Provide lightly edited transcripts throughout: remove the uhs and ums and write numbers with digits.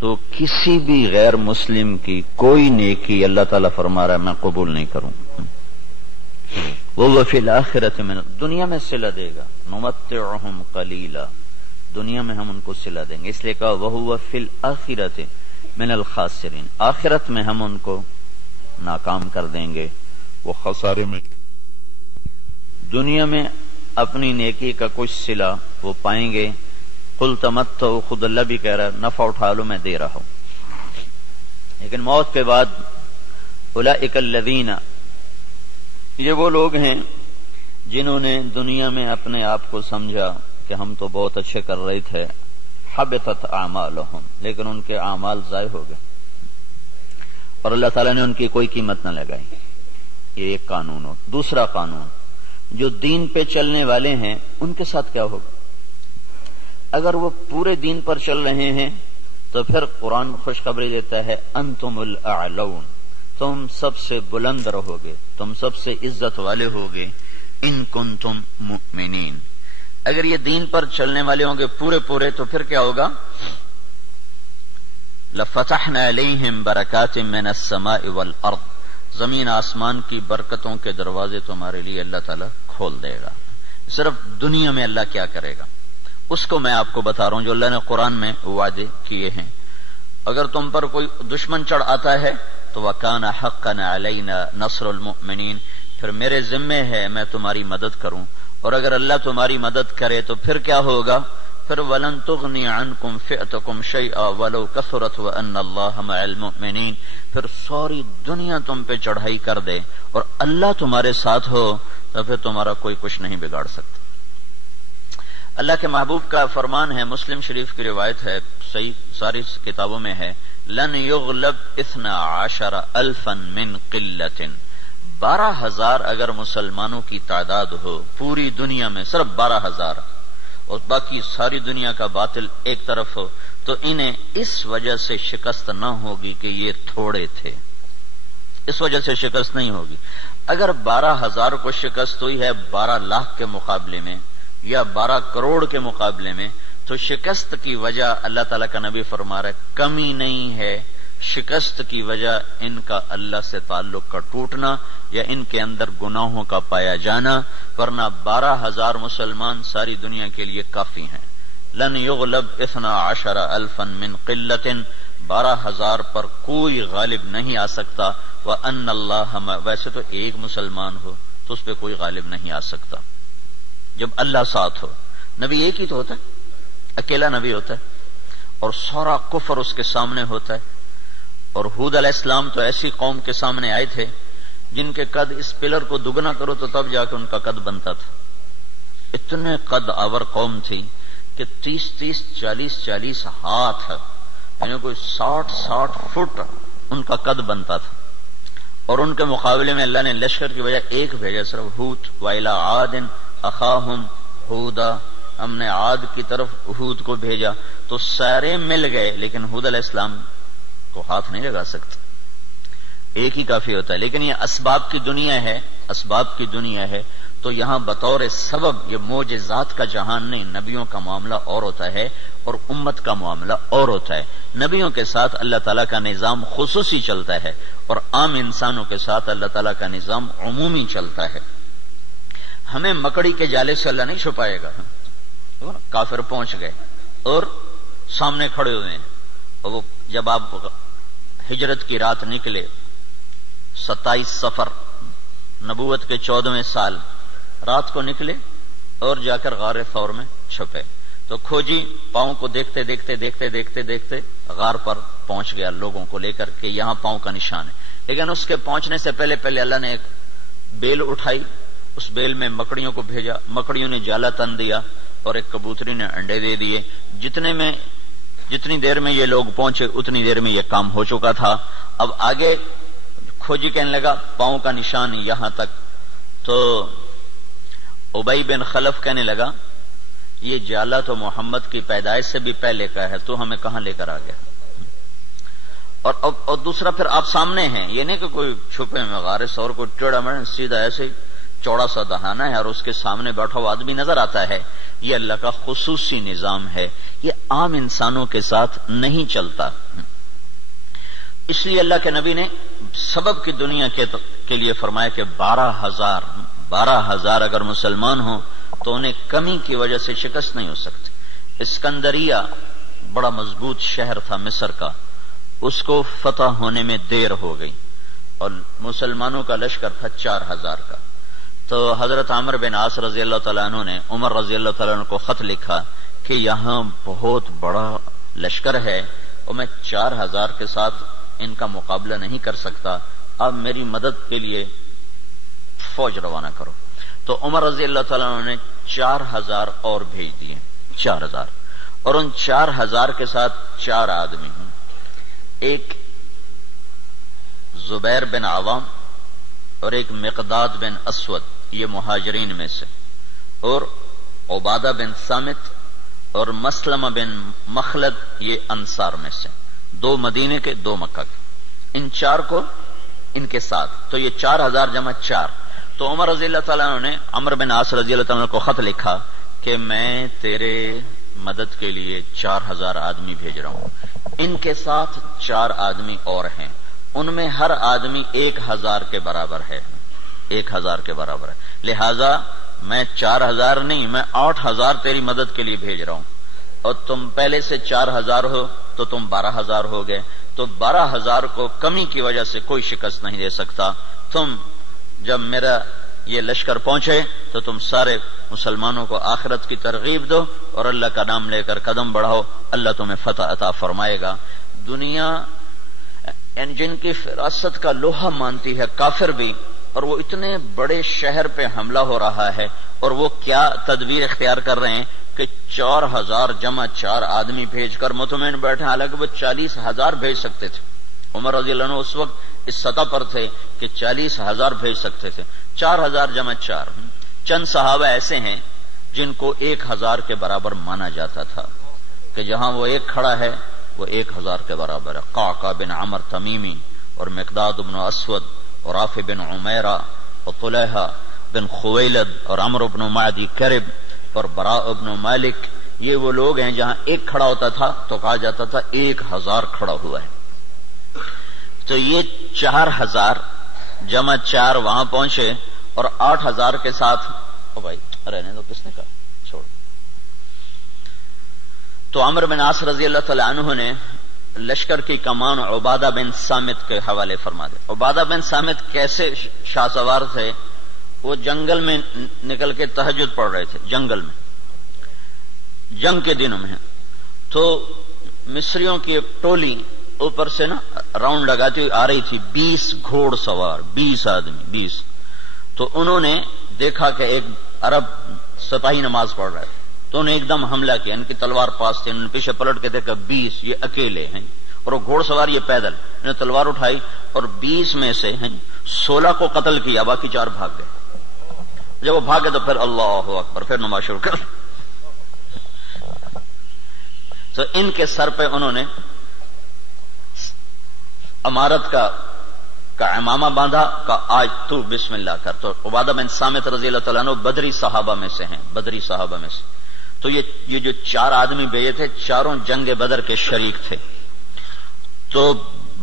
تو کسی بھی غیر مسلم کی کوئی نیکی اللہ تعالیٰ فرما رہا ہے میں قبول نہیں کروں. وہ فی الآخرۃ من، دنیا میں صلہ دے گا. نمتعہم قلیلا، دنیا میں ہم ان کو صلہ دیں گے. اس لیے کہا وہو فی الآخرۃ من الخاسرین، آخرت میں ہم ان کو ناکام کر دیں گے، وہ خسارے میں. دنیا میں اپنی نیکی کا کچھ صلہ وہ پائیں گے. قل تمتعوا، خود اللہ بھی کہہ رہا ہے نفع اٹھا لو میں دے رہا ہوں. لیکن موت کے بعد اولئک الذین، یہ وہ لوگ ہیں جنہوں نے دنیا میں اپنے آپ کو سمجھا کہ ہم تو بہت اچھے کر رہے تھے. حبطت اعمالہم، لیکن ان کے اعمال ضائع ہو گئے اور اللہ تعالیٰ نے ان کی کوئی قیمت نہ لگائی. یہ ایک قانون ہو. دوسرا قانون، جو دین پہ چلنے والے ہیں ان کے ساتھ کیا ہوگا؟ اگر وہ پورے دین پر چل رہے ہیں تو پھر قرآن خوشخبری دیتا ہے انتم الاعلون، تم سب سے بلند رہو گے، تم سب سے عزت والے ہوگے. ان کنتم مؤمنین، اگر یہ دین پر چلنے والے ہوں گے پورے تو پھر کیا ہوگا؟ لفتحنا علیہم برکات من السماء والارض، زمین آسمان کی برکتوں کے دروازے تمہارے لیے اللہ تعالیٰ کھول دے گا. صرف دنیا میں اللہ کیا کرے گا اس کو میں آپ کو بتا رہا ہوں جو اللہ نے قرآن میں وعدے کیے ہیں. اگر تم پر کوئی دشمن چڑھ آتا ہے تو وَكَانَ حَقًّا عَلَيْنَا نَصْرُ الْمُؤْمِنِينَ، پھر میرے ذمے ہے میں تمہاری مدد کروں. اور اگر اللہ تمہاری مدد کرے تو پھر کیا ہوگا؟ پھر وَلَن تُغْنِيَ عَنْكُمْ فِئْتُكُمْ شَيْئًا وَلَوْ كَثُرَتْ وَأَنَّ اللَّهَ مَعَ الْمُؤْمِنِينَ، پھر ساری دنیا تم پہ چڑھائی کر دے اور اللہ تمہارے ساتھ ہو تو پھر تمہارا کوئی کچھ نہیں بگاڑ سکتا. اللہ کے محبوب کا فرمان ہے، مسلم شریف کی روایت ہے، صحیح ساری کتابوں میں ہے، لن یغلب 12,000 من قلت، 12,000 اگر مسلمانوں کی تعداد ہو پوری دنیا میں، صرف 12,000، اور باقی ساری دنیا کا باطل ایک طرف ہو، تو انہیں اس وجہ سے شکست نہ ہوگی کہ یہ تھوڑے تھے، اس وجہ سے شکست نہیں ہوگی. اگر 12,000 کو شکست ہوئی ہے 12 لاکھ کے مقابلے میں یا 12 کروڑ کے مقابلے میں، تو شکست کی وجہ اللہ تعالیٰ کا نبی فرما رہا ہے کمی نہیں ہے، شکست کی وجہ ان کا اللہ سے تعلق کا ٹوٹنا یا ان کے اندر گناہوں کا پایا جانا، ورنہ 12,000 مسلمان ساری دنیا کے لیے کافی ہیں. لن یغلب 12,000 من قلت، 12,000 پر کوئی غالب نہیں آ سکتا. وَأَنَّ اللَّهَ، ویسے تو ایک مسلمان ہو تو اس پہ کوئی غالب نہیں آ سکتا جب اللہ ساتھ ہو. نبی ایک ہی تو ہوتا ہے، اکیلا نبی ہوتا ہے اور سارا کفر اس کے سامنے ہوتا ہے. اور ہود علیہ السلام تو ایسی قوم کے سامنے آئے تھے جن کے قد اس پلر کو دگنا کرو تو تب جا کے ان کا قد بنتا تھا. اتنے قد آور قوم تھی کہ 30 40 ہاتھ، یعنی کوئی 60 فٹ ان کا قد بنتا تھا. اور ان کے مقابلے میں اللہ نے لشکر کی وجہ ایک بھیجا، صرف ہود. وَإِلَىٰ عَادٍ أَخَاهُمْ هُودًا، ہم نے عاد کی طرف ہود کو بھیجا تو سارے مل گئے لیکن ہود علیہ السلام کو ہاتھ نہیں لگا سکتے، ایک ہی کافی ہوتا ہے. لیکن یہ اسباب کی دنیا ہے، اسباب کی دنیا ہے، تو یہاں بطور سبب یہ معجزات کا جہان نہیں، نبیوں کا معاملہ اور ہوتا ہے اور امت کا معاملہ اور ہوتا ہے. نبیوں کے ساتھ اللہ تعالیٰ کا نظام خصوصی چلتا ہے اور عام انسانوں کے ساتھ اللہ تعالیٰ کا نظام عمومی چلتا ہے. ہمیں مکڑی کے جالے سے اللہ نہیں چھپائے گا. کافر پہنچ گئے اور سامنے کھڑے ہوئے ہیں، اور وہ جب آپ ہجرت کی رات نکلے 27 صفر نبوت کے 14ویں سال رات کو نکلے اور جا کر غار ثور میں چھپے، تو کھوجی پاؤں کو دیکھتے دیکھتے غار پر پہنچ گیا لوگوں کو لے کر کہ یہاں پاؤں کا نشان ہے. لیکن اس کے پہنچنے سے پہلے اللہ نے ایک بیل اٹھائی، اس بیل میں مکڑیوں کو بھیجا، مکڑیوں نے جالا تن دیا اور ایک کبوتری نے انڈے دے دیے. جتنی دیر میں یہ لوگ پہنچے اتنی دیر میں یہ کام ہو چکا تھا. اب آگے کھوجی کہنے لگا پاؤں کا نشان یہاں تک، تو ابی بن خلف کہنے لگا یہ جالا تو محمد کی پیدائش سے بھی پہلے کا ہے، تو ہمیں کہاں لے کر آ گیا. اور دوسرا پھر آپ سامنے ہیں، یہ نہیں کہ کوئی چھپے میں غار ثور کو ٹیڑھا مڑا، سیدھا ایسے چوڑا سا دہانہ ہے اور اس کے سامنے بیٹھا ہوا آدمی نظر آتا ہے. یہ اللہ کا خصوصی نظام ہے، یہ عام انسانوں کے ساتھ نہیں چلتا. اس لیے اللہ کے نبی نے سبب کی دنیا کے لیے فرمایا کہ 12,000 اگر مسلمان ہوں تو انہیں کمی کی وجہ سے شکست نہیں ہو سکتی۔ اسکندریہ بڑا مضبوط شہر تھا مصر کا، اس کو فتح ہونے میں دیر ہو گئی اور مسلمانوں کا لشکر تھا 4,000 کا۔ تو حضرت عمرو بن عاص رضی اللہ تعالیٰ عنہ نے عمر رضی اللہ تعالیٰ عنہ کو خط لکھا کہ یہاں بہت بڑا لشکر ہے اور میں 4,000 کے ساتھ ان کا مقابلہ نہیں کر سکتا، اب میری مدد کے لیے فوج روانہ کرو۔ تو عمر رضی اللہ تعالیٰ عنہ نے 4,000 اور بھیج دیے، 4,000، اور ان 4,000 کے ساتھ 4 آدمی ہیں، ایک زبیر بن عوام اور ایک مقداد بن اسود، یہ مہاجرین میں سے، اور عبادہ بن صامت اور مسلمہ بن مخلد، یہ انصار میں سے، 2 مدینے کے 2 مکہ کے، ان 4 کو ان کے ساتھ، تو یہ 4,000 جمع 4۔ تو عمر رضی اللہ تعالیٰ عنہ نے عمرو بن عاص رضی اللہ تعالیٰ عنہ کو خط لکھا کہ میں تیرے مدد کے لیے 4,000 آدمی بھیج رہا ہوں، ان کے ساتھ 4 آدمی اور ہیں، ان میں ہر آدمی 1,000 کے برابر ہے، 1,000 کے برابر ہے، لہذا میں 4,000 نہیں، میں 8,000 تیری مدد کے لیے بھیج رہا ہوں، اور تم پہلے سے 4,000 ہو تو تم 12,000 ہو گئے، تو 12,000 کو کمی کی وجہ سے کوئی شکست نہیں دے سکتا۔ تم جب میرا یہ لشکر پہنچے تو تم سارے مسلمانوں کو آخرت کی ترغیب دو اور اللہ کا نام لے کر قدم بڑھاؤ، اللہ تمہیں فتح عطا فرمائے گا۔ دنیا جن کی فراست کا لوہا مانتی ہے کافر بھی، اور وہ اتنے بڑے شہر پہ حملہ ہو رہا ہے، اور وہ کیا تدبیر اختیار کر رہے ہیں کہ 4,000 جمع 4 آدمی بھیج کر مطمئن بیٹھے، حالانکہ وہ 40,000 بھیج سکتے تھے۔ عمر رضی اللہ عنہ اس وقت اس سطح پر تھے کہ 40,000 بھیج سکتے تھے، 4,000 جمع 4۔ چند صحابہ ایسے ہیں جن کو 1,000 کے برابر مانا جاتا تھا کہ جہاں وہ ایک کھڑا ہے وہ 1,000 کے برابر ہے، قعقاع بن عمر تمیمی اور مقداد بن اسود اور رافع بن عمیرہ اور طلحہ بن خویلد اور عمرو بن معدی کرب اور براء بن مالک، یہ وہ لوگ ہیں جہاں ایک کھڑا ہوتا تھا تو کہا جاتا تھا 1,000 کھڑا ہوا ہے۔ تو یہ 4,000 جمع 4 وہاں پہنچے اور 8,000 کے ساتھ، او بھائی رہنے دو، کس نے کہا چھوڑ۔ تو عمرو بن عاص رضی اللہ تعالی عنہ نے لشکر کی کمان عبادہ بن صامت کے حوالے فرما دے۔ عبادہ بن صامت کیسے شاہ سوار تھے؟ وہ جنگل میں نکل کے تہجد پڑھ رہے تھے، جنگل میں، جنگ کے دنوں میں، تو مصریوں کی ایک ٹولی اوپر سے نا راؤنڈ لگاتی ہوئی آ رہی تھی، 20 گھوڑ سوار، 20 آدمی، 20۔ تو انہوں نے دیکھا کہ ایک عرب سپاہی نماز پڑھ رہا ہے، تو انہیں ایک دم حملہ کیا، ان کی تلوار پاس تھی، انہوں نے پیچھے پلٹ کے دیکھا 20 یہ اکیلے ہیں، اور وہ گھوڑ سوار یہ پیدل، انہوں نے تلوار اٹھائی اور 20 میں سے 16 کو قتل کیا، باقی 4 بھاگ گئے۔ جب وہ بھاگے تو پھر اللہ اکبر، پھر نماز شروع کر۔ تو ان کے سر پہ انہوں نے امارت کا امامہ باندھا، کا آج تو بسم اللہ کر۔ تو عبادہ بن صامت رضی اللہ تعالیٰ عنہ بدری صحابہ میں سے ہیں، بدری صحابہ میں سے۔ تو یہ جو 4 آدمی بھیجے تھے، چاروں جنگ بدر کے شریک تھے۔ تو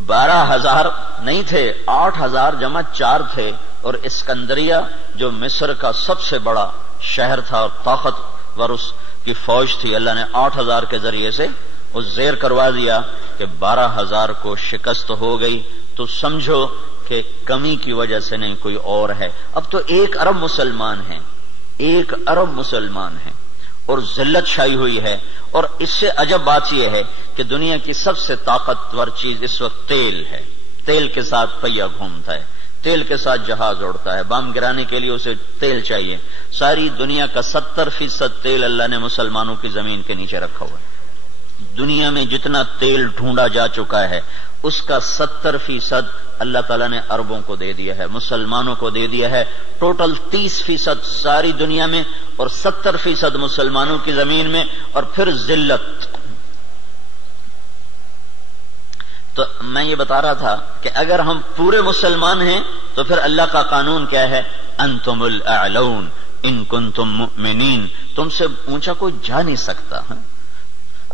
12,000 نہیں تھے، 8,000 جمع 4 تھے، اور اسکندریہ جو مصر کا سب سے بڑا شہر تھا اور طاقتور اس کی فوج تھی، اللہ نے 8,000 کے ذریعے سے وہ زیر کروا دیا کہ 12,000 کو شکست ہو گئی۔ تو سمجھو کہ کمی کی وجہ سے نہیں، کوئی اور ہے۔ اب تو 1 ارب مسلمان ہیں، 1 ارب مسلمان ہیں، اور ذلت چھائی ہوئی ہے۔ اور اس سے عجب بات یہ ہے کہ دنیا کی سب سے طاقتور چیز اس وقت تیل ہے، تیل کے ساتھ پہیہ گھومتا ہے، تیل کے ساتھ جہاز اڑتا ہے، بام گرانے کے لیے اسے تیل چاہیے۔ ساری دنیا کا 70% تیل اللہ نے مسلمانوں کی زمین کے نیچے رکھا ہوا ہے۔ دنیا میں جتنا تیل ڈھونڈا جا چکا ہے اس کا 70% اللہ تعالیٰ نے عربوں کو دے دیا ہے، مسلمانوں کو دے دیا ہے۔ ٹوٹل 30% ساری دنیا میں اور 70% مسلمانوں کی زمین میں، اور پھر ذلت۔ تو میں یہ بتا رہا تھا کہ اگر ہم پورے مسلمان ہیں تو پھر اللہ کا قانون کیا ہے؟ انتم الاعلون ان کنتم مؤمنین، تم سے اونچا کوئی جا نہیں سکتا۔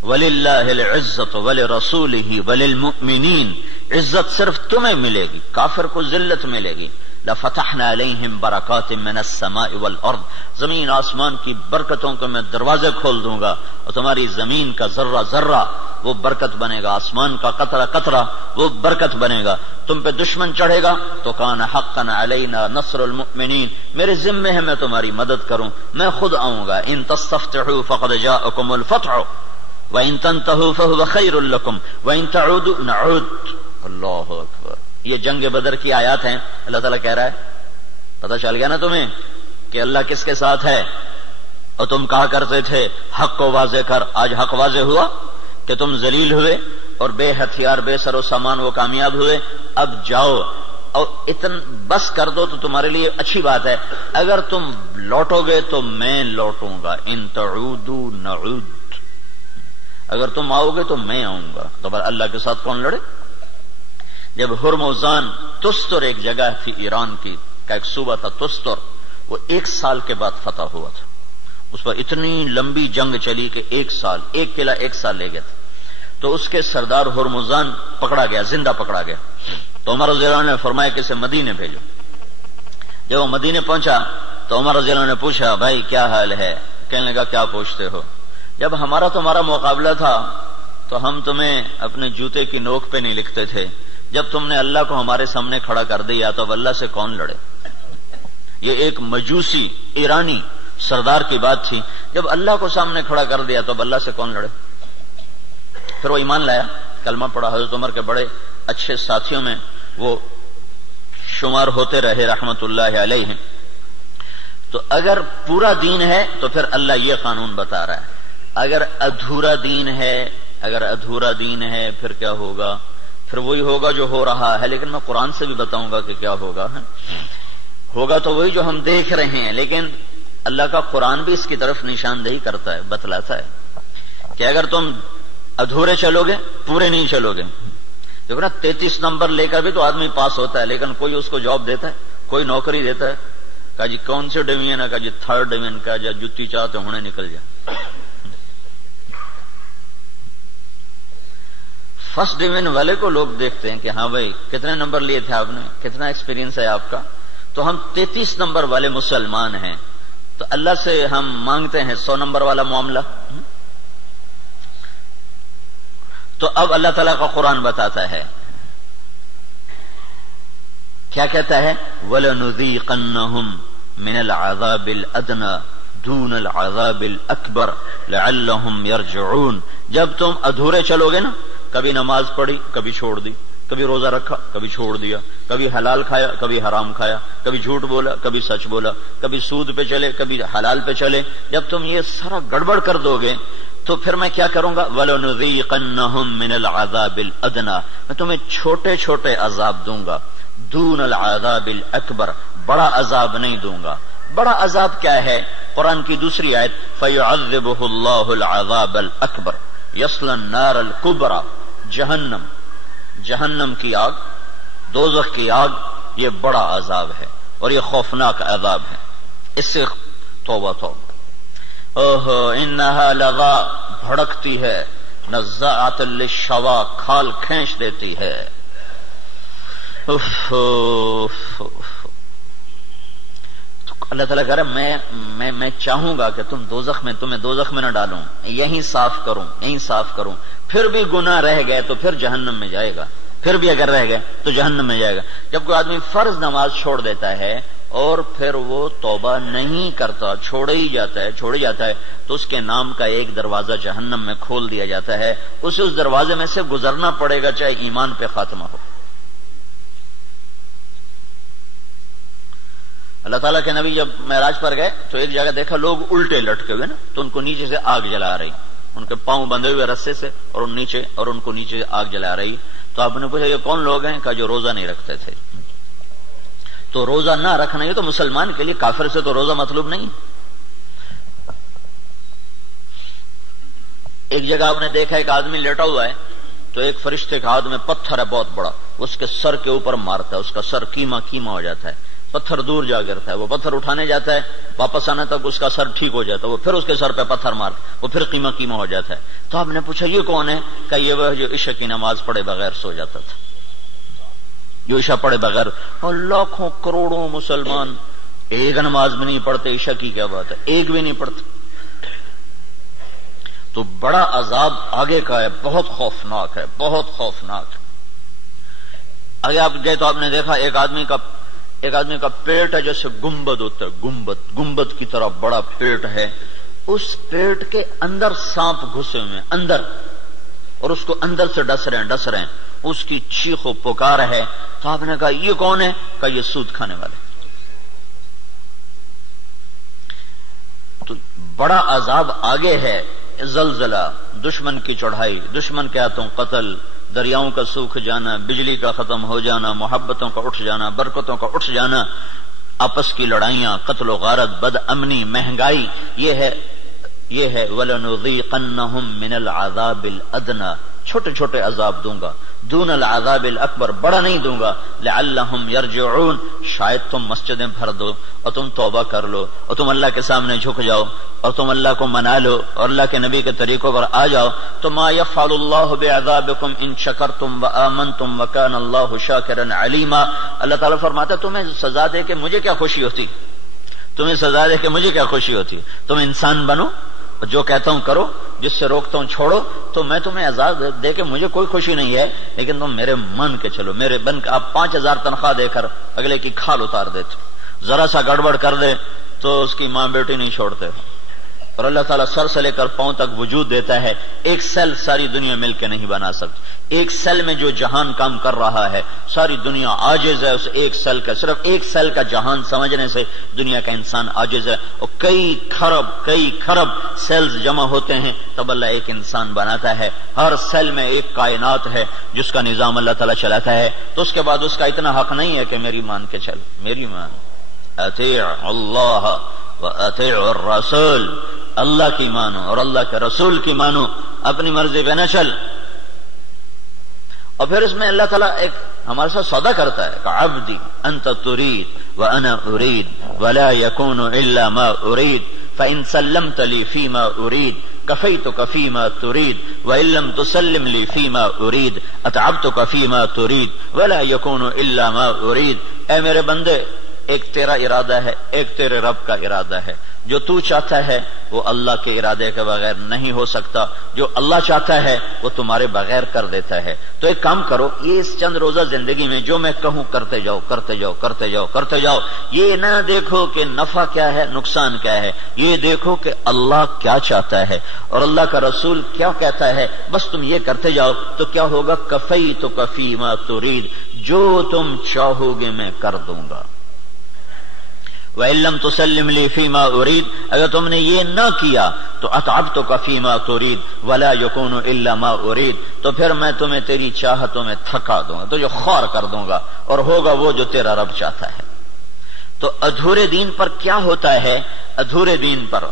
وَلِلَّهِ الْعِزَّةُ وَلِرَسُولِهِ وَلِلْمُؤْمِنِينَ، عزت صرف تمہیں ملے گی، کافر کو ذلت ملے گی۔ لفتحنا علیہم برکات من السماء والارض، زمین آسمان کی برکتوں کو میں دروازے کھول دوں گا، اور تمہاری زمین کا ذرہ ذرہ وہ برکت بنے گا، آسمان کا قطرہ قطرہ وہ برکت بنے گا۔ تم پہ دشمن چڑھے گا تو کان حقا علینا نصر المؤمنین، میرے ذمے ہے میں تمہاری مدد کروں، میں خود آؤں گا۔ ان تستفتحوا فقد جاءکم الفتح وان تنتهوا فهو خیر لکم وان تعودوا نعود۔ اللہ اکبر، یہ جنگ بدر کی آیات ہیں۔ اللہ تعالیٰ کہہ رہا ہے پتہ چل گیا نا تمہیں کہ اللہ کس کے ساتھ ہے، اور تم کہا کرتے تھے حق کو واضح کر، آج حق واضح ہوا کہ تم ذلیل ہوئے اور بے ہتھیار بے سر و سامان وہ کامیاب ہوئے۔ اب جاؤ اور بس کر دو تو تمہارے لیے اچھی بات ہے، اگر تم لوٹو گے تو میں لوٹوں گا۔ ان تعودوا نعود، اگر تم آؤ گے تو میں آؤں گا۔ تو اللہ کے ساتھ کون لڑے؟ جب ہرمزان، تستر ایک جگہ تھی ایران کی کا ایک صوبہ تھا تستر، وہ 1 سال کے بعد فتح ہوا تھا۔ اس پر اتنی لمبی جنگ چلی کہ 1 سال، ایک قلعہ 1 سال لے گیا تھا۔ تو اس کے سردار ہرمزان پکڑا گیا، زندہ پکڑا گیا۔ تو عمر رضی اللہ عنہ نے فرمایا کہ اسے مدینے بھیجو۔ جب وہ مدینے پہنچا تو عمر رضی اللہ عنہ نے پوچھا بھائی کیا حال ہے؟ کہنے لگا کیا پوچھتے ہو؟ جب ہمارا تمہارا مقابلہ تھا تو ہم تمہیں اپنے جوتے کی نوک پہ نہیں لکھتے تھے، جب تم نے اللہ کو ہمارے سامنے کھڑا کر دیا تو اب اللہ سے کون لڑے؟ یہ ایک مجوسی ایرانی سردار کی بات تھی، جب اللہ کو سامنے کھڑا کر دیا تو اب اللہ سے کون لڑے؟ پھر وہ ایمان لایا، کلمہ پڑھا، حضرت عمر کے بڑے اچھے ساتھیوں میں وہ شمار ہوتے رہے رحمت اللہ علیہ۔ تو اگر پورا دین ہے تو پھر اللہ یہ قانون بتا رہا ہے، اگر ادھورا دین ہے پھر کیا ہوگا؟ پھر وہی ہوگا جو ہو رہا ہے، لیکن میں قرآن سے بھی بتاؤں گا کہ کیا ہوگا۔ ہوگا تو وہی جو ہم دیکھ رہے ہیں، لیکن اللہ کا قرآن بھی اس کی طرف نشاندہی کرتا ہے، بتلاتا ہے کہ اگر تم ادھورے چلو گے، پورے نہیں چلو گے۔ دیکھو نا 33 نمبر لے کر بھی تو آدمی پاس ہوتا ہے، لیکن کوئی اس کو جاب دیتا ہے، کوئی نوکری دیتا ہے، کہا جی کون سے ڈویژن ہے، کہا جی 3rd ڈویژن کا، جا جتی چاہتے ہونے نکل جائے۔ 1st ڈویژن والے کو لوگ دیکھتے ہیں کہ ہاں بھائی کتنے نمبر لیے تھے آپ نے، کتنا ایکسپیرینس ہے آپ کا، تو ہم 33 نمبر والے مسلمان ہیں، تو اللہ سے ہم مانگتے ہیں 100 نمبر والا معاملہ۔ تو اب اللہ تعالیٰ کا قرآن بتاتا ہے، کیا کہتا ہے؟ وَلَنُذِيقَنَّهُمْ مِنَ الْعَذَابِ الْأَدْنَى دُونَ الْعَذَابِ الْأَكْبَرِ لَعَلَّهُمْ يَرْجِعُونَ۔ جب تم ادھورے چلو گے نا، کبھی نماز پڑھی کبھی چھوڑ دی، کبھی روزہ رکھا کبھی چھوڑ دیا، کبھی حلال کھایا کبھی حرام کھایا، کبھی جھوٹ بولا کبھی سچ بولا، کبھی سود پہ چلے کبھی حلال پہ چلے، جب تم یہ سارا گڑبڑ کر دو گے تو پھر میں کیا کروں گا؟ وَلَنُذِيقَنَّهُمْ مِنَ الْعَذَابِ الْأَدْنَى، میں تمہیں چھوٹے چھوٹے عذاب دوں گا، دون العذاب الاکبر، بڑا عذاب نہیں دوں گا۔ بڑا عذاب کیا ہے؟ قرآن کی دوسری آیت فَيُعَذِّبُهُ اللَّهُ الْعَذَابَ الْأَكْبَرَ يَصْلَى النَّارَ الْكُبْرَى، جہنم کی آگ، دوزخ کی آگ، یہ بڑا عذاب ہے اور یہ خوفناک عذاب ہے۔ اس سے توبہ اوہو انہا لظا، بھڑکتی ہے، نزاعۃ للشوا، کھال کھینچ دیتی ہے۔ اللہ تعالیٰ کہہ رہا ہے میں چاہوں گا کہ تمہیں دوزخ میں نہ ڈالوں، یہیں صاف کروں، پھر بھی گناہ رہ گئے تو پھر جہنم میں جائے گا، پھر بھی اگر رہ گئے تو جہنم میں جائے گا۔ جب کوئی آدمی فرض نماز چھوڑ دیتا ہے اور پھر وہ توبہ نہیں کرتا، چھوڑے ہی جاتا ہے تو اس کے نام کا ایک دروازہ جہنم میں کھول دیا جاتا ہے، اسے اس دروازے میں سے گزرنا پڑے گا چاہے ایمان پہ خاتمہ ہو۔ اللہ تعالیٰ کے نبی جب معراج پر گئے تو ایک جگہ دیکھا لوگ الٹے لٹکے ہوئے نا، تو ان کو نیچے سے آگ جلا رہی، ان کے پاؤں بندھے ہوئے رسے سے اور ان کو نیچے سے آگ جلا رہی۔ تو آپ نے پوچھا یہ کون لوگ ہیں؟ کہا جو روزہ نہیں رکھتے تھے۔ تو روزہ نہ رکھنا یہ تو مسلمان کے لیے، کافر سے تو روزہ مطلوب نہیں۔ ایک جگہ آپ نے دیکھا ایک آدمی لیٹا ہوا ہے تو ایک فرشتے کا ہاتھ میں پتھر ہے بہت بڑا، اس کے سر کے اوپر مارتا ہے، اس کا سر کیما ہو جاتا ہے، پتھر دور جا گرتا ہے، وہ پتھر اٹھانے جاتا ہے، واپس آنے تک اس کا سر ٹھیک ہو جاتا ہے، وہ پھر اس کے سر پہ پتھر مارتا، وہ پھر کیما ہو جاتا ہے۔ تو آپ نے پوچھا یہ کون ہے؟ کہ یہ وہ جو عشاء کی نماز پڑھے بغیر سو جاتا تھا۔ جو عشاء پڑھے بغیر، اور لاکھوں کروڑوں مسلمان ایک نماز بھی نہیں پڑھتے، عشاء کی کیا بات ہے، ایک بھی نہیں پڑھتے. تو بڑا عذاب آگے کا ہے، بہت خوفناک ہے، بہت خوفناک ہے. آگے آپ گئے تو آپ نے دیکھا ایک آدمی کا پیٹ ہے جیسے گنبد ہوتا ہے، گنبد کی طرح بڑا پیٹ ہے، اس پیٹ کے اندر سانپ گھسے ہوئے ہیں اندر، اور اس کو اندر سے ڈس رہے ہیں، اس کی چیخ و پکار ہے. تو آپ نے کہا یہ کون ہے؟ کہا یہ سود کھانے والے. تو بڑا عذاب آگے ہے، زلزلہ، دشمن کی چڑھائی، دشمن کے ہاتھوں قتل، دریاؤں کا سوکھ جانا، بجلی کا ختم ہو جانا، محبتوں کا اٹھ جانا، برکتوں کا اٹھ جانا، آپس کی لڑائیاں، قتل و غارت، بد امنی، مہنگائی. یہ ہے وَلَنُذِيقَنَّهُم مِّنَ الْعَذَابِ الْأَدْنَىٰ، چھوٹے چھوٹے عذاب دوں گا، دون العذاب الاکبر، بڑا نہیں دوں گا. لعلہم یرجعون، شاید تم مسجدیں بھر دو اور تم توبہ کر لو اور تم اللہ کے سامنے جھک جاؤ اور تم اللہ کو منا لو اور اللہ کے نبی کے طریقوں پر آ جاؤ. تو ما یفعل اللہ بعذابکم ان شکرتم وآمنتم وکان اللہ شاکرا علیما. اللہ تعالیٰ فرماتا ہے تمہیں سزا دے کے مجھے کیا خوشی ہوتی، تمہیں سزا دے کے مجھے کیا خوشی ہوتی. تم انسان بنو، جو کہتا ہوں کرو، جس سے روکتا ہوں چھوڑو، تو میں تمہیں عذاب دے کے مجھے کوئی خوشی نہیں ہے، لیکن تم میرے مان کے چلو، میرے بن کے. آپ 5000 تنخواہ دے کر اگلے کی کھال اتار دیتے، ذرا سا گڑبڑ کر دے تو اس کی ماں بیٹی نہیں چھوڑتے. اور اللہ تعالیٰ سر سے لے کر پاؤں تک وجود دیتا ہے. ایک سیل ساری دنیا مل کے نہیں بنا سکتی. ایک سیل میں جو جہان کام کر رہا ہے، ساری دنیا عاجز ہے اس ایک سیل کا. صرف ایک سیل کا جہان سمجھنے سے دنیا کا انسان عاجز ہے. اور کئی خرب سیلز جمع ہوتے ہیں تب اللہ ایک انسان بناتا ہے. ہر سیل میں ایک کائنات ہے جس کا نظام اللہ تعالیٰ چلاتا ہے. تو اس کے بعد اس کا اتنا حق نہیں ہے کہ میری مان کے چل، میری مان. اطیع اللہ واطیع الرسول، اللہ کی مانو اور اللہ کے رسول کی مانو، اپنی مرضی پہ نہ چل. اور پھر اس میں اللہ تعالیٰ ایک ہمارے ساتھ سودا کرتا ہے کہ عبدی انت ترید وانا ارید ولا يكون الا ما ارید فان سلمت لي فيما ارید كفيتك فيما تريد وان لم تسلم لي فيما ارید اتعبتك فيما تريد ولا يكون الا ما ارید. اے میرے بندے، ایک تیرا ارادہ ہے، ایک تیرے رب کا ارادہ ہے. جو تو چاہتا ہے وہ اللہ کے ارادے کے بغیر نہیں ہو سکتا، جو اللہ چاہتا ہے وہ تمہارے بغیر کر دیتا ہے. تو ایک کام کرو، یہ اس چند روزہ زندگی میں جو میں کہوں کرتے جاؤ کرتے جاؤ کرتے جاؤ کرتے جاؤ. یہ نہ دیکھو کہ نفع کیا ہے نقصان کیا ہے، یہ دیکھو کہ اللہ کیا چاہتا ہے اور اللہ کا رسول کیا کہتا ہے. بس تم یہ کرتے جاؤ تو کیا ہوگا، کفیتک فیما ترید، جو تم چاہو گے میں کر دوں گا. وَإِن لَّمْ تُسَلِّمْ لِي فِيمَا أُرِيدُ، اگر تم نے یہ نہ کیا تو أَتْعَبْتُكَ فِيمَا تُرِيدُ وَلَا يَكُونُ إِلَّا مَا أُرِيدُ، تو پھر میں تمہیں تیری چاہتوں میں تھکا دوں گا، تو جو خوار کر دوں گا اور ہوگا وہ جو تیرا رب چاہتا ہے. تو ادھورے دین پر کیا ہوتا ہے، ادھورے دین پر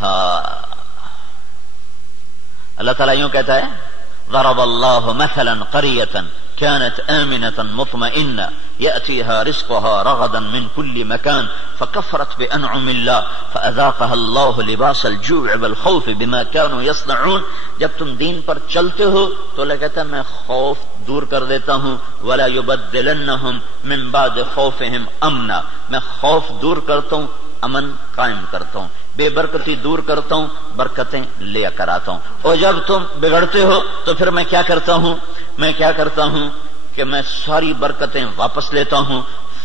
ہاں اللہ تعالیٰ یوں کہتا ہے، ضرب اللہ مثلا قریة كانت آمنة مطمئنة يأتيها رزقها رغدا من كل مكان فكفرت بأنعم الله فأذاقها الله لباس الجوع والخوف بما كانوا يصنعون. جب تم دین پر چلتے ہو تو اللہ کہتا ہے میں خوف دور کر دیتا ہوں، ولا يبدلنهم من بعد خوفهم امنا، میں خوف دور کرتا ہوں، امن قائم کرتا ہوں، بے برکتی دور کرتا ہوں، برکتیں لے کر آتا ہوں. اور جب تم بگڑتے ہو تو پھر میں کیا کرتا ہوں کہ میں ساری برکتیں واپس لیتا ہوں.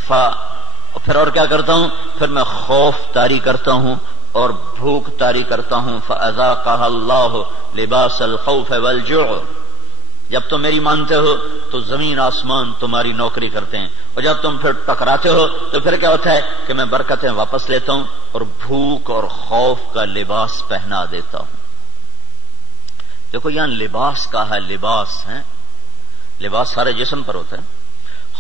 پھر اور کیا کرتا ہوں، پھر میں خوف طاری کرتا ہوں اور بھوک طاری کرتا ہوں. فَأَذَاقَهَا اللَّهُ لِبَاسَ الْخَوْفِ وَالْجُوعِ. جب تم میری مانتے ہو تو زمین آسمان تمہاری نوکری کرتے ہیں، اور جب تم پھر ٹکراتے ہو تو پھر کیا ہوتا ہے کہ میں برکتیں واپس لیتا ہوں اور بھوک اور خوف کا لباس پہنا دیتا ہوں. دیکھو یہاں لباس کا ہے، لباس سارے جسم پر ہوتا ہے.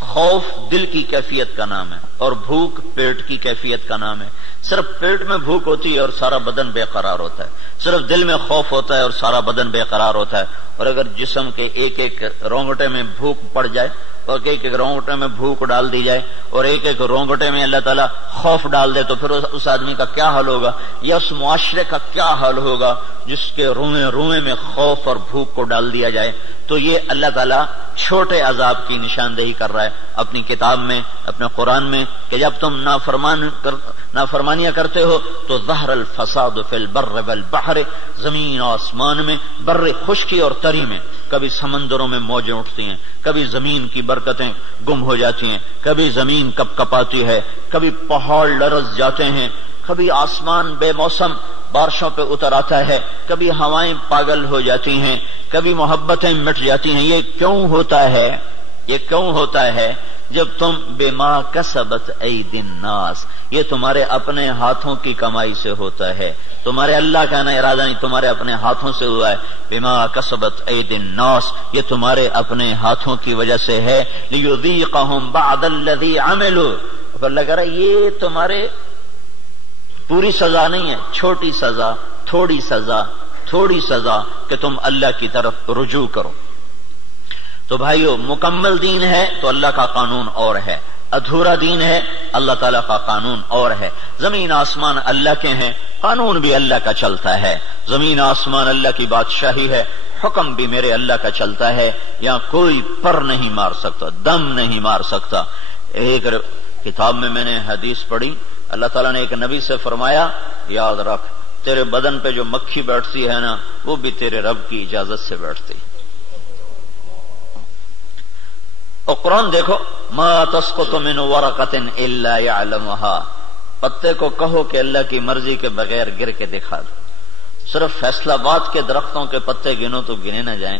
خوف دل کی کیفیت کا نام ہے اور بھوک پیٹ کی کیفیت کا نام ہے. صرف پیٹ میں بھوک ہوتی ہے اور سارا بدن بے قرار ہوتا ہے، صرف دل میں خوف ہوتا ہے اور سارا بدن بے قرار ہوتا ہے. اور اگر جسم کے ایک ایک رونگٹے میں بھوک پڑ جائے اور ایک ایک رونگٹے میں بھوک ڈال دی جائے اور ایک ایک رونگٹے میں اللہ تعالیٰ خوف ڈال دے تو پھر اس آدمی کا کیا حال ہوگا، یا اس معاشرے کا کیا حال ہوگا جس کے روئے میں خوف اور بھوک کو ڈال دیا جائے. تو یہ اللہ تعالیٰ چھوٹے عذاب کی نشاندہی کر رہا ہے اپنی کتاب میں، اپنے قرآن میں، کہ جب تم نافرمانیاں کرتے ہو تو ظہر الفساد فی البر والبحر، زمین و آسمان میں، بر خشکی اور تری میں، کبھی سمندروں میں موجیں اٹھتی ہیں، کبھی زمین کی برکتیں گم ہو جاتی ہیں، کبھی زمین کپ کپاتی ہے، کبھی پہاڑ لرز جاتے ہیں، کبھی آسمان بے موسم بارشوں پہ اتر آتا ہے، کبھی ہوائیں پاگل ہو جاتی ہیں، کبھی محبتیں مٹ جاتی ہیں۔ یہ کیوں ہوتا ہے؟ یہ کیوں ہوتا ہے؟ جب تم بما کسبت ایدی الناس، یہ تمہارے اپنے ہاتھوں کی کمائی سے ہوتا ہے، تمہارے اللہ کا نہ ارادہ نہیں، تمہارے اپنے ہاتھوں سے ہوا ہے۔ بما کسبت ایدی الناس، یہ تمہارے اپنے ہاتھوں کی وجہ سے ہے۔ لیذیقہم بعد الذی عملوا، اللہ کہہ رہا ہے یہ تمہارے پوری سزا نہیں ہے، چھوٹی سزا، تھوڑی سزا، تھوڑی سزا کہ تم اللہ کی طرف رجوع کرو۔ تو بھائیو، مکمل دین ہے تو اللہ کا قانون اور ہے، ادھورا دین ہے اللہ تعالیٰ کا قانون اور ہے۔ زمین آسمان اللہ کے ہیں، قانون بھی اللہ کا چلتا ہے۔ زمین آسمان اللہ کی بادشاہی ہے، حکم بھی میرے اللہ کا چلتا ہے، یہاں کوئی پر نہیں مار سکتا، دم نہیں مار سکتا۔ ایک کتاب میں نے حدیث پڑھی، اللہ تعالیٰ نے ایک نبی سے فرمایا، یاد رکھ تیرے بدن پہ جو مکھی بیٹھتی ہے نا، وہ بھی تیرے رب کی اجازت سے بیٹھتی۔ اور قرآن دیکھو، ما تسقط من ورقۃ الا يعلمها، پتے کو کہو کہ اللہ کی مرضی کے بغیر گر کے دکھا دو۔ صرف فیصلہ آباد کے درختوں کے پتے گنو تو گنے نہ جائیں،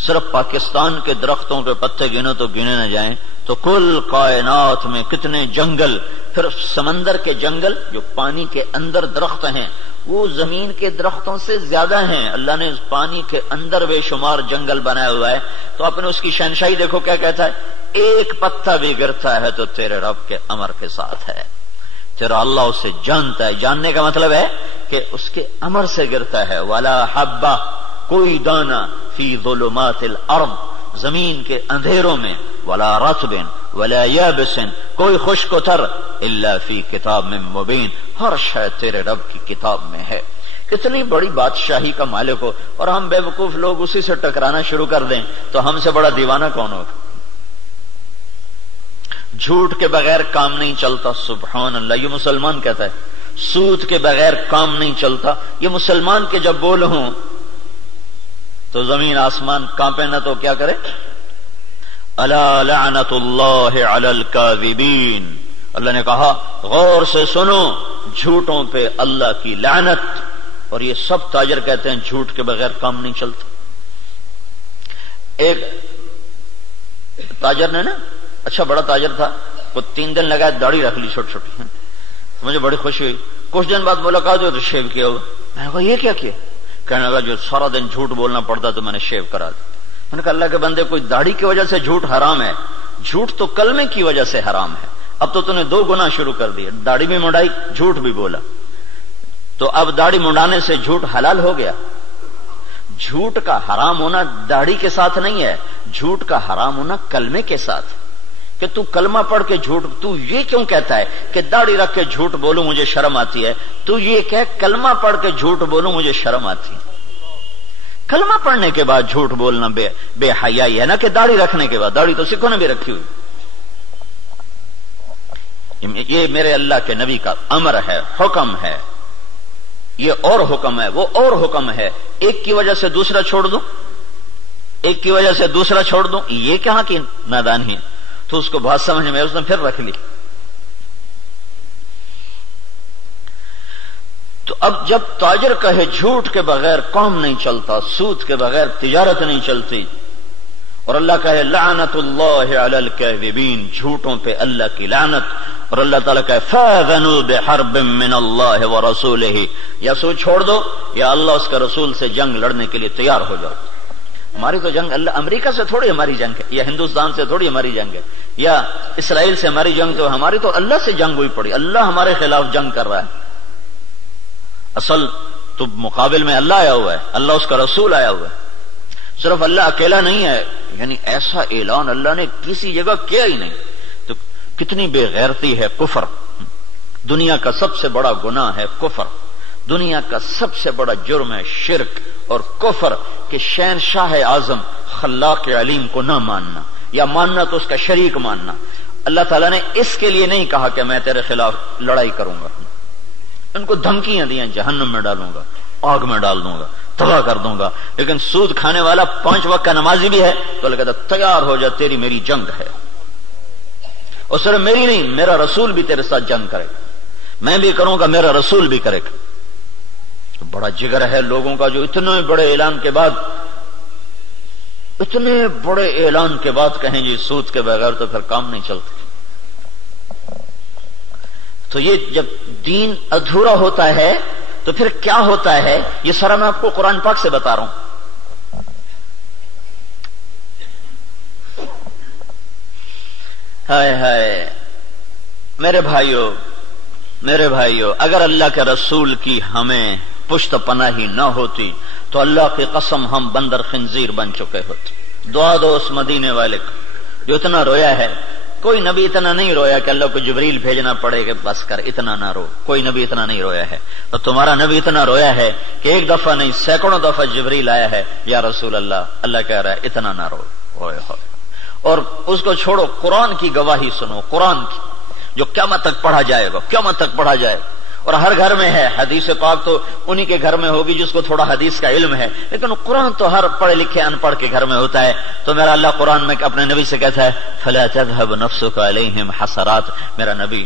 صرف پاکستان کے درختوں کے پتے گنو تو گنے نہ جائیں، تو کل کائنات میں کتنے جنگل، پھر سمندر کے جنگل جو پانی کے اندر درخت ہیں وہ زمین کے درختوں سے زیادہ ہیں۔ اللہ نے پانی کے اندر بے شمار جنگل بنایا ہوا ہے، تو آپ نے اس کی شہنشاہی دیکھو کیا کہتا ہے، ایک پتا بھی گرتا ہے تو تیرے رب کے امر کے ساتھ ہے، تیرا اللہ اسے جانتا ہے۔ جاننے کا مطلب ہے کہ اس کے امر سے گرتا ہے۔ ولا حبہ، کوئی دانہ، فی ظلمات الارض، زمین کے اندھیروں میں، ولا رطب ولا یابس، کوئی خشک و تر، الا فی کتاب من مبین، ہر شے تیرے رب کی کتاب میں ہے۔ اتنی بڑی بادشاہی کا مالک ہو اور ہم بے وقوف لوگ اسی سے ٹکرانا شروع کر دیں تو ہم سے بڑا دیوانہ کون ہوگا؟ جھوٹ کے بغیر کام نہیں چلتا، سبحان اللہ، یہ مسلمان کہتا ہے۔ سود کے بغیر کام نہیں چلتا، یہ مسلمان کے جب بول ہوں تو زمین آسمان کانپے نہ تو کیا کرے؟ الا لعنت اللہ علی الکاذبین، اللہ نے کہا غور سے سنو، جھوٹوں پہ اللہ کی لعنت۔ اور یہ سب تاجر کہتے ہیں جھوٹ کے بغیر کام نہیں چلتا۔ ایک تاجر نے نا، اچھا بڑا تاجر تھا، وہ 3 دن لگا داڑھی رکھ لی چھوٹی چھوٹی، مجھے بڑی خوشی ہوئی۔ کچھ دن بعد ملاقات ہوئی تو شیو کیا ہوا۔ میں نے کہا یہ کیا کیا؟ کہنے لگا جو سارا دن جھوٹ بولنا پڑتا تو میں نے شیو کرا دیا۔ میں نے کہا اللہ کے بندے، کوئی داڑھی کی وجہ سے جھوٹ حرام ہے؟ جھوٹ تو کلمے کی وجہ سے حرام ہے۔ اب تو نے 2 گناہ شروع کر دیے، داڑھی بھی منڈائی، جھوٹ بھی بولا، تو اب داڑھی منڈانے سے جھوٹ حلال ہو گیا۔ جھوٹ کا حرام ہونا داڑھی کے ساتھ نہیں ہے، جھوٹ کا حرام ہونا کلمے کے ساتھ، کہ تو کلمہ پڑھ کے جھوٹ، تو یہ کیوں کہتا ہے کہ داڑھی رکھ کے جھوٹ بولوں مجھے شرم آتی ہے؟ تو یہ کہ کلمہ پڑھ کے جھوٹ بولوں مجھے شرم آتی ہے۔ کلمہ پڑھنے کے بعد جھوٹ بولنا بے حیائی ہے نا، کہ داڑھی رکھنے کے بعد۔ داڑھی تو سکھوں نے بھی رکھی ہوئی۔ یہ میرے اللہ کے نبی کا امر ہے، حکم ہے، یہ اور حکم ہے، وہ اور حکم ہے۔ ایک کی وجہ سے دوسرا چھوڑ دوں، ایک کی وجہ سے دوسرا چھوڑ دوں، یہ کہاں کی نادانی ہے؟ تو اس کو بات سمجھ میں اس نے پھر رکھ لی۔ تو اب جب تاجر کہے جھوٹ کے بغیر کام نہیں چلتا، سود کے بغیر تجارت نہیں چلتی، اور اللہ کہے لعنت اللہ علی الکاذبین، جھوٹوں پہ اللہ کی لعنت، اور اللہ تعالیٰ کہے فاذنوا بحرب من اللہ ورسولہ، یا سود چھوڑ دو یا اللہ اس کے رسول سے جنگ لڑنے کے لیے تیار ہو جاؤ۔ ہماری تو جنگ اللہ امریکہ سے تھوڑی ہماری جنگ ہے، یا ہندوستان سے تھوڑی ہماری جنگ ہے، یا اسرائیل سے ہماری جنگ، تو ہماری تو اللہ سے جنگ ہوئی پڑی، اللہ ہمارے خلاف جنگ کر رہا ہے۔ اصل تو مقابل میں اللہ آیا ہوا ہے، اللہ اس کا رسول آیا ہوا ہے، صرف اللہ اکیلا نہیں ہے، یعنی ایسا اعلان اللہ نے کسی جگہ کیا ہی نہیں۔ تو کتنی بے غیرتی ہے کفر۔ دنیا کا سب سے بڑا گناہ ہے کفر، دنیا کا سب سے بڑا جرم ہے شرک، اور کفر کہ شہنشاہ اعظم خلاق علیم کو نہ ماننا، یا ماننا تو اس کا شریک ماننا. اللہ تعالیٰ نے اس کے لیے نہیں کہا کہ میں تیرے خلاف لڑائی کروں گا. ان کو دھمکیاں دیں جہنم میں ڈالوں گا، آگ میں ڈال دوں گا، تباہ کر دوں گا. لیکن سود کھانے والا 5 وقت کا نمازی بھی ہے تو اللہ کہتا تیار ہو جا، تیری میری جنگ ہے. اور صرف میری نہیں، میرا رسول بھی تیرے ساتھ جنگ کرے گا. میں بھی کروں گا، میرا رسول بھی کرے گا. بڑا جگر ہے لوگوں کا جو اتنے بڑے اعلان کے بعد کہیں جی سود کے بغیر تو پھر کام نہیں چلتے. تو یہ جب دین ادھورا ہوتا ہے تو پھر کیا ہوتا ہے، یہ سارا میں آپ کو قرآن پاک سے بتا رہا ہوں. ہائے ہائے میرے بھائیو، اگر اللہ کے رسول کی ہمیں پشت پناہی نہ ہوتی تو اللہ کی قسم ہم بندر خنزیر بن چکے ہوتے. دعا دو اس مدینے والے کو جو اتنا رویا ہے. کوئی نبی اتنا نہیں رویا کہ اللہ کو جبریل بھیجنا پڑے کہ بس کر اتنا نہ رو. کوئی نبی اتنا نہیں رویا ہے. تو تمہارا نبی اتنا رویا ہے کہ ایک دفعہ نہیں سینکڑوں دفعہ جبریل آیا ہے، یا رسول اللہ کہہ رہا ہے اتنا نہ رو. اور اس کو چھوڑو، قرآن کی گواہی سنو، قرآن کی جو قیامت تک پڑھا جائے گا. اور ہر گھر میں ہے. حدیث پاک تو انہی کے گھر میں ہوگی جس کو تھوڑا حدیث کا علم ہے، لیکن قرآن تو ہر پڑھے لکھے ان پڑھ کے گھر میں ہوتا ہے. تو میرا اللہ قرآن میں اپنے نبی سے کہتا ہے فَلَا تَذْهَبْ نَفْسُكَ عَلَيْهِمْ حَسَرَاتٍ. میرا نبی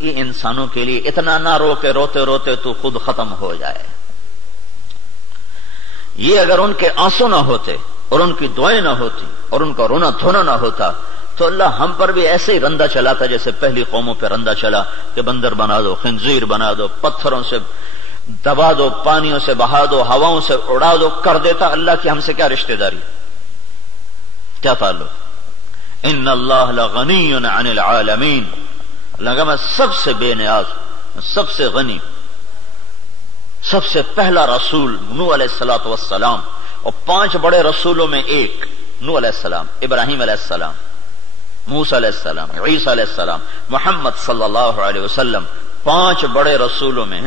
یہ انسانوں کے لیے اتنا نہ رو کہ روتے روتے تو خود ختم ہو جائے. یہ اگر ان کے آنسو نہ ہوتے اور ان کی دعائیں نہ ہوتی اور ان کا رونا دھونا نہ ہوتا تو اللہ ہم پر بھی ایسے ہی رندہ چلاتا جیسے پہلی قوموں پہ رندہ چلا کہ بندر بنا دو، خنزیر بنا دو، پتھروں سے دبا دو، پانیوں سے بہا دو، ہواؤں سے اڑا دو. کر دیتا. اللہ کی ہم سے کیا رشتہ داری، کیا تعلق. ان اللہ لغنی عن العالمین. اللہ کا میں سب سے بے نیاز، سب سے غنی. سب سے پہلا رسول نوح علیہ الصلوۃ والسلام، اور 5 بڑے رسولوں میں ایک نوح علیہ السلام، ابراہیم علیہ السلام، موسیٰ علیہ السلام، عیسیٰ علیہ السلام، محمد صلی اللہ علیہ وسلم. 5 بڑے رسولوں میں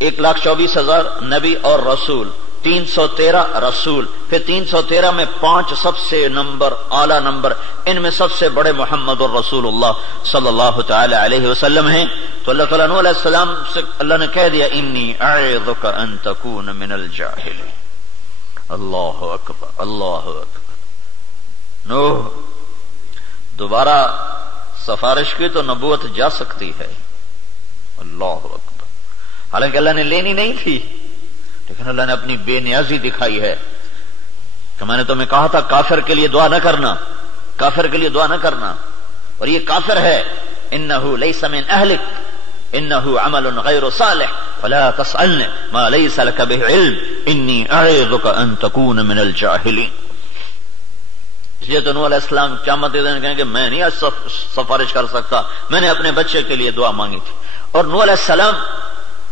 1,24,000 نبی اور رسول، 313 رسول. پھر 313 میں 5 سب سے اعلی نمبر، ان میں سب سے بڑے محمد الرسول اللہ صلی اللہ تعالی علیہ وسلم ہیں. تو اللہ تعالیٰ نوح علیہ السلام سے اللہ نے کہہ دیا انی اعظک ان تکون من الجاہلین. اللہ اکبر، اللہ اکبر. نوح دوبارہ سفارش کی تو نبوت جا سکتی ہے. اللہ اکبر. حالانکہ اللہ نے لینی نہیں تھی، لیکن اللہ نے اپنی بے نیازی دکھائی ہے کہ میں نے تمہیں کہا تھا کافر کے لیے دعا نہ کرنا، کافر کے لیے دعا نہ کرنا. اور یہ کافر ہے. انہ لیس من اہلک انہ عمل غیر صالح فلا تسألنی ما لیس لک به علم انی اعظک ان تکون من الجاہلین. اس لیے تو نوح علیہ السلام قیامت کے دن کہیں کہ میں نہیں سفارش کر سکتا، میں نے اپنے بچے کے لیے دعا مانگی تھی. اور نوح علیہ السلام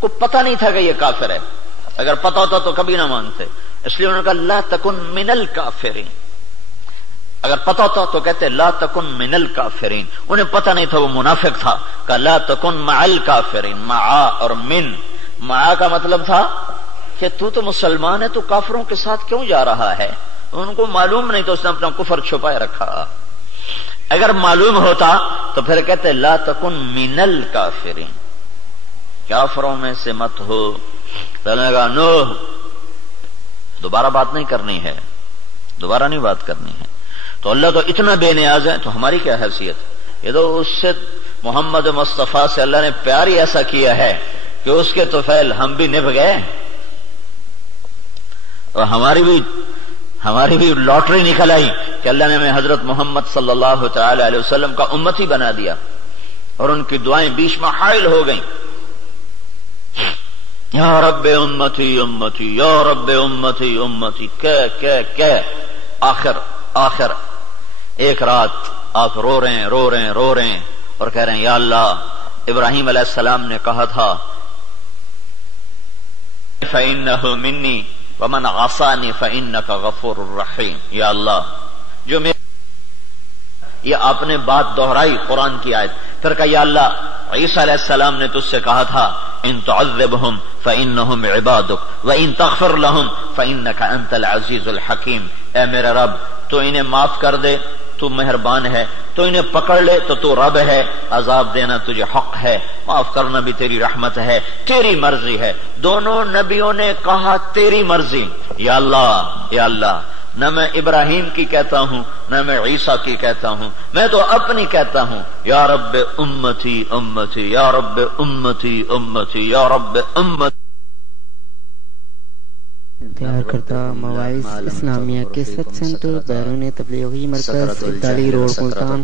کو پتہ نہیں تھا کہ یہ کافر ہے. اگر پتہ ہوتا تو کبھی نہ مانگتے. اس لیے انہوں نے کہا لا تکن من الکافرین. اگر پتہ ہوتا تو کہتے لا تکن من الکافرین. انہیں پتہ نہیں تھا، وہ منافق تھا. کہا لا تکن مع الکافرین. مع اور من، مع کا مطلب تھا کہ تو مسلمان ہے، تو کافروں کے ساتھ کیوں جا رہا ہے. ان کو معلوم نہیں تو اس نے اپنا کفر چھپائے رکھا. اگر معلوم ہوتا تو پھر کہتے لا تکن من الکافرین، کافروں میں سے مت ہو. کہا نوح دوبارہ بات نہیں کرنی ہے، دوبارہ نہیں بات کرنی ہے. تو اللہ تو اتنا بے نیاز ہے، تو ہماری کیا حیثیت. یہ تو اس سے محمد مصطفیٰ سے اللہ نے پیار ہی ایسا کیا ہے کہ اس کے طفیل ہم بھی نبھ گئے. اور ہماری بھی لاٹری نکل آئی کہ اللہ نے ہمیں حضرت محمد صلی اللہ تعالی علیہ وسلم کا امتی بنا دیا، اور ان کی دعائیں بیچ میں حائل ہو گئیں. یا رب امتی امتی، یا رب امتی امتی، کہ آخر ایک رات آپ رو رہے ہیں اور کہہ رہے ہیں یا اللہ، ابراہیم علیہ السلام نے کہا تھا فَإِنَّهُ مِنِّي وَمَنْ عَصَانِي فَإِنَّكَ غَفُورٌ رَحِيمٌ. یا اللہ جو یہ آپ نے بات دہرائی قرآن کی آیت. پھر کہا یا اللہ، عیسیٰ علیہ السلام نے تجھ سے کہا تھا ان تعذبهم فانهم عبادك وان تغفر لهم فانك انت العزیز الحکیم. اے میرے رب تو انہیں معاف کر دے تو مہربان ہے، تو انہیں پکڑ لے تو رب ہے، عذاب دینا تجھے حق ہے، معاف کرنا بھی تیری رحمت ہے، تیری مرضی ہے. دونوں نبیوں نے کہا تیری مرضی. یا اللہ یا اللہ، نہ میں ابراہیم کی کہتا ہوں نہ میں عیسیٰ کی کہتا ہوں، میں تو اپنی کہتا ہوں. یا رب امتی امتی، یا رب امتی امتی، یا رب امتی. تیار کردہ مواعظ اسلامیہ کے ست سینٹر بیرون تبلیغی مرکز ابدالی روڈ ملتان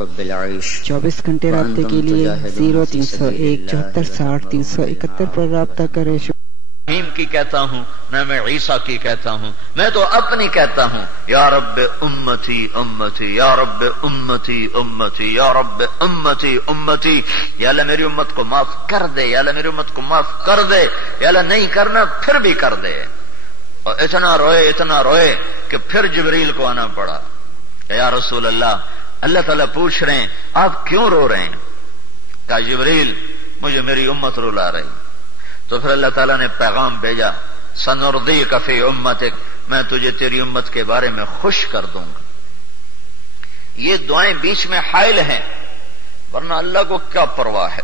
24 گھنٹے رابطے کے لیے 0301 74 60 371 پر رابطہ کریں. ابراہیم کی کہتا ہوں نہ میں عیسیٰ کی کہتا ہوں، میں تو اپنی کہتا ہوں. یا رب امتی امتی، یا رب امتی امتی، یا رب امتی امتی. یا اللہ میری امت کو معاف کر دے، یا اللہ میری امت کو معاف کر دے، یا اللہ نہیں کرنا پھر بھی کر دے. اور اتنا روئے کہ پھر جبریل کو آنا پڑا. یا رسول اللہ تعالیٰ پوچھ رہے ہیں آپ کیوں رو رہے ہیں؟ کہا جبریل مجھے میری امت رلا رہی. تو پھر اللہ تعالیٰ نے پیغام بھیجا سنردیک فی امتک، میں تجھے تیری امت کے بارے میں خوش کر دوں گا. یہ دعائیں بیچ میں حائل ہیں، ورنہ اللہ کو کیا پرواہ ہے.